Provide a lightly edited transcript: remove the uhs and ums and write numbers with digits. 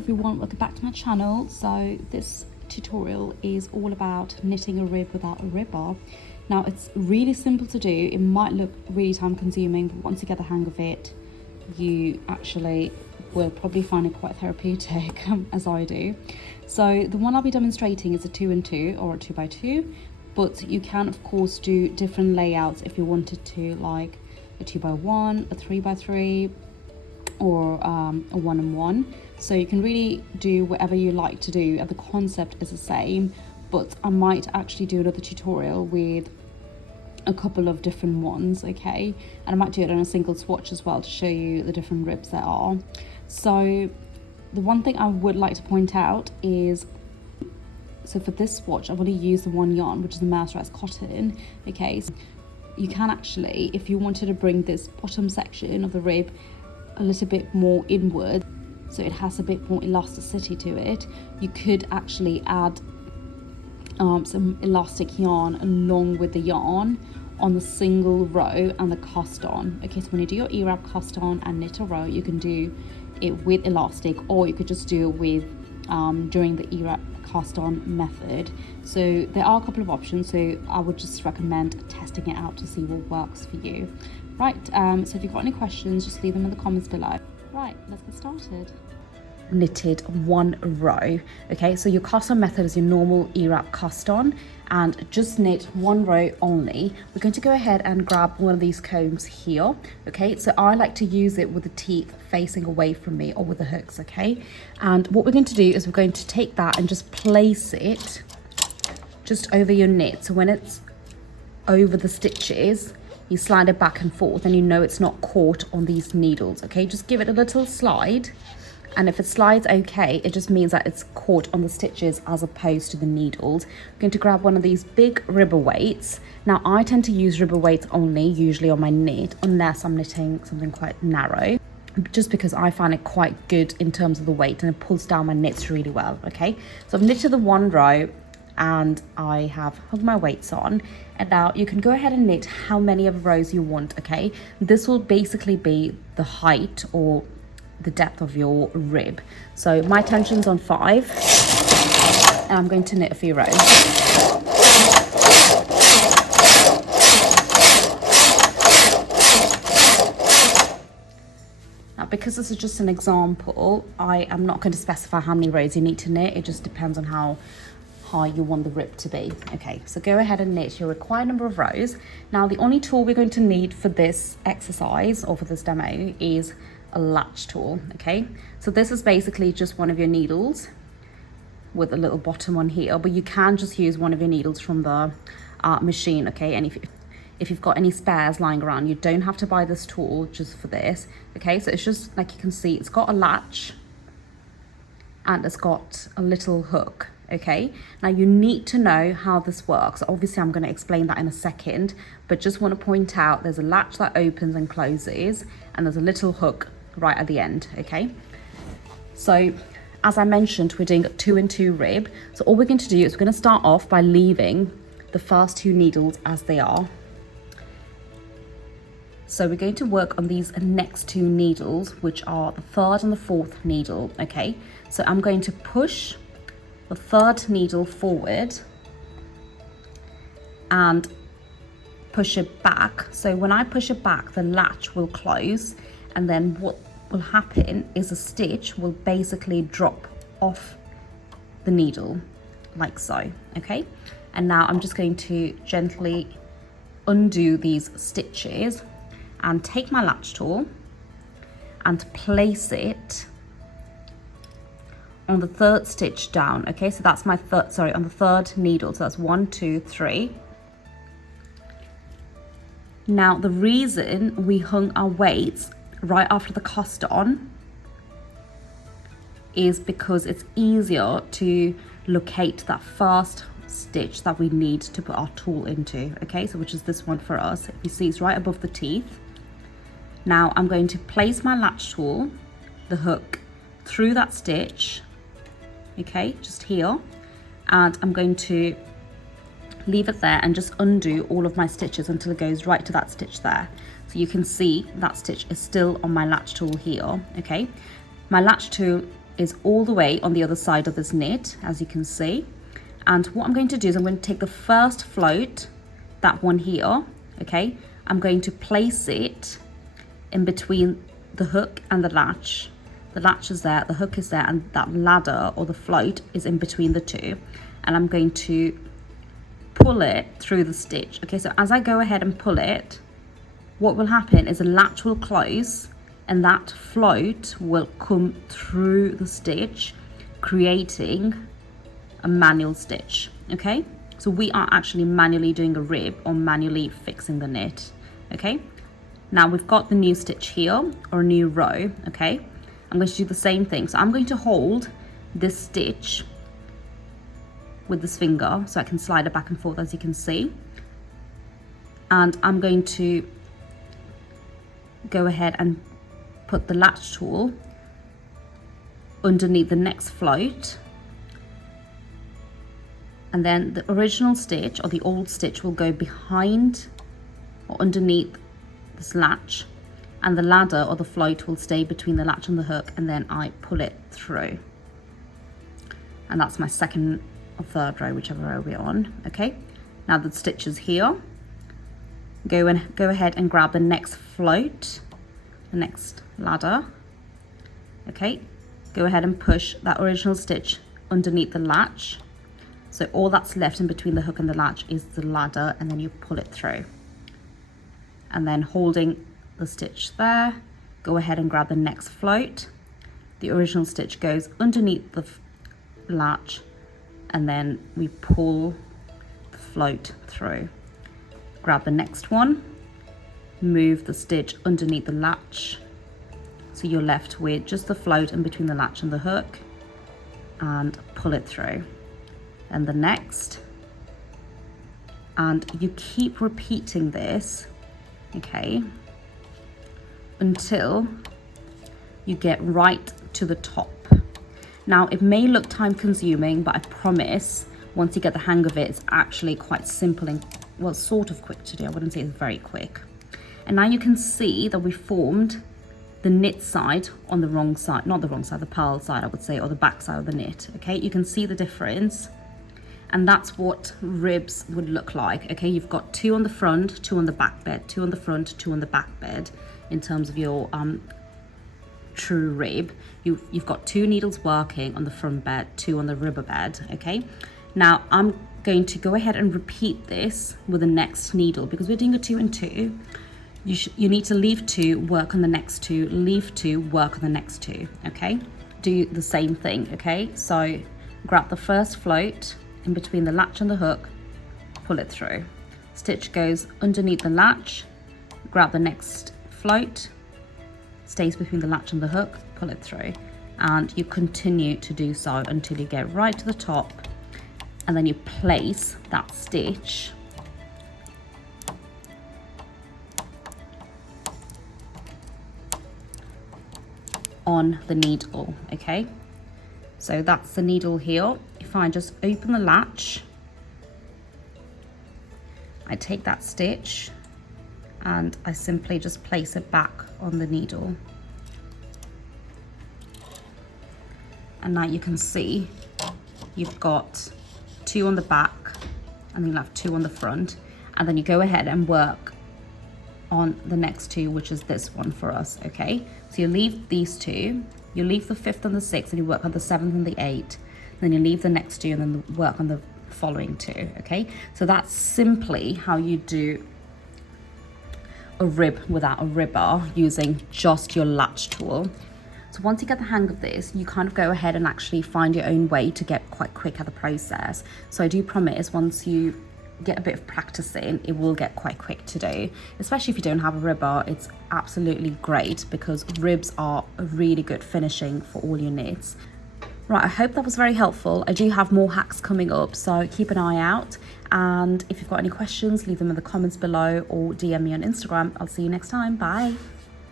everyone, welcome back to my channel. So this tutorial is all about knitting a rib without a ribber. Now it's really simple to do. It might look really time consuming, but once you get the hang of it, you actually will probably find it quite therapeutic as I do. So the one I'll be demonstrating is a 2 and 2 or a 2 by 2, but you can of course do different layouts if you wanted to, like a 2 by 1, a 3 by 3, or a 1 and 1. So you can really do whatever you like to do, and the concept is the same, but I might actually do another tutorial with a couple of different ones, okay? And I might do it on a single swatch as well to show you the different ribs there are. So the one thing I would like to point out is, so for this swatch I've only used the one yarn, which is the mercerized cotton, okay? So you can actually, if you wanted to bring this bottom section of the rib a little bit more inward, so it has a bit more elasticity to it, you could actually add some elastic yarn along with the yarn on the single row and the cast on. Okay, so when you do your E-wrap cast on and knit a row, you can do it with elastic, or you could just do it with during the E-wrap cast on method. So there are a couple of options, so I would just recommend testing it out to see what works for you. Right, so if you've got any questions, just leave them in the comments below. Right, let's get started. Knitted one row. Okay, so your cast on method is your normal E-wrap cast on, and just knit one row only. We're going to go ahead and grab one of these combs here. Okay, so I like to use it with the teeth facing away from me, or with the hooks. Okay, and what we're going to do is we're going to take that and just place it just over your knit. So when it's over the stitches, you slide it back and forth, and you know it's not caught on these needles. Okay, just give it a little slide, and if it slides okay, it just means that it's caught on the stitches as opposed to the needles. I'm going to grab one of these big ribber weights. Now I tend to use ribber weights only, usually on my knit, unless I'm knitting something quite narrow, just because I find it quite good in terms of the weight, and it pulls down my knits really well. Okay, so I've knitted the one row and I have hung my weights on, and now you can go ahead and knit how many of rows you want. Okay, this will basically be the height or the depth of your rib. So my tension's on 5, and I'm going to knit a few rows. Now, because this is just an example, I am not going to specify how many rows you need to knit. It just depends on how high you want the rib to be. Okay, so go ahead and knit your required number of rows. Now, the only tool we're going to need for this exercise or for this demo is a latch tool. Okay, so this is basically just one of your needles with a little bottom on here, but you can just use one of your needles from the machine. Okay, and if you've got any spares lying around, you don't have to buy this tool just for this. Okay, so it's just like, you can see it's got a latch and it's got a little hook. Okay, now you need to know how this works. Obviously I'm going to explain that in a second, but just want to point out there's a latch that opens and closes, and there's a little hook right at the end. Okay, so as I mentioned, we're doing a 2 and 2 rib. So all we're going to do is we're going to start off by leaving the first 2 needles as they are. So we're going to work on these next 2 needles, which are the 3rd and the 4th needle. Okay, so I'm going to push the 3rd needle forward and push it back. So when I push it back, the latch will close, and then what will happen is a stitch will basically drop off the needle like so. Okay, and now I'm just going to gently undo these stitches and take my latch tool and place it on the 3rd stitch down. Okay, so that's my on the 3rd needle. So that's 1, 2, 3. Now the reason we hung our weights right after the cast on is because it's easier to locate that first stitch that we need to put our tool into. Okay, so which is this one for us. If you see, it's right above the teeth. Now I'm going to place my latch tool, the hook, through that stitch. Okay, just here, and I'm going to leave it there and just undo all of my stitches until it goes right to that stitch there. So you can see that stitch is still on my latch tool here. Okay, my latch tool is all the way on the other side of this knit, as you can see. And what I'm going to do is I'm going to take the first float, that one here, okay? I'm going to place it in between the hook and the latch. The latch is there, the hook is there, and that ladder or the float is in between the two. And I'm going to pull it through the stitch. Okay, so as I go ahead and pull it, what will happen is the latch will close and that float will come through the stitch, creating a manual stitch. Okay, so we are actually manually doing a rib or manually fixing the knit. Okay, now we've got the new stitch here, or a new row. Okay, I'm going to do the same thing. So I'm going to hold this stitch with this finger so I can slide it back and forth, as you can see. And I'm going to go ahead and put the latch tool underneath the next float. And then the original stitch, or the old stitch, will go behind or underneath this latch, and the ladder or the float will stay between the latch and the hook, and then I pull it through. And that's my second or third row, whichever row we're on. Okay, now the stitch is here. Go ahead and grab the next float, the next ladder. Okay, go ahead and push that original stitch underneath the latch. So all that's left in between the hook and the latch is the ladder, and then you pull it through. And then holding the stitch there, go ahead and grab the next float. The original stitch goes underneath the latch, and then we pull the float through. Grab the next one, move the stitch underneath the latch, so you're left with just the float in between the latch and the hook, and pull it through. And the next, and you keep repeating this, okay, until you get right to the top. Now it may look time consuming, but I promise once you get the hang of it, it's actually quite simple and, well, sort of quick to do. I wouldn't say it's very quick. And now you can see that we formed the knit side on the wrong side, not the wrong side, the purl side I would say, or the back side of the knit. Okay, you can see the difference. And that's what ribs would look like. Okay, you've got 2 on the front, 2 on the back bed, 2 on the front, 2 on the back bed in terms of your true rib. You've got 2 needles working on the front bed, 2 on the ribber bed. Okay, now I'm going to go ahead and repeat this with the next needle, because we're doing a 2 and 2. You need to leave 2, work on the next 2, leave 2, work on the next 2. Okay, do the same thing. Okay, so grab the first float in between the latch and the hook, pull it through. Stitch goes underneath the latch, grab the next float, stays between the latch and the hook, pull it through. And you continue to do so until you get right to the top, and then you place that stitch on the needle. Okay, so that's the needle here. If I just open the latch, I take that stitch and I simply just place it back on the needle. And now you can see you've got 2 on the back, and then you'll have 2 on the front, and then you go ahead and work on the next 2, which is this one for us. Okay, so you leave these 2, you leave the 5th and the 6th, and you work on the 7th and the 8th. Then you leave the next 2 and then work on the following 2. Okay, so that's simply how you do a rib without a ribber using just your latch tool. So once you get the hang of this, you kind of go ahead and actually find your own way to get quite quick at the process. So I do promise once you get a bit of practice in, it will get quite quick to do. Especially if you don't have a ribber, it's absolutely great because ribs are a really good finishing for all your knits. Right, I hope that was very helpful. I do have more hacks coming up, so keep an eye out. And if you've got any questions, leave them in the comments below or DM me on Instagram. I'll see you next time. Bye.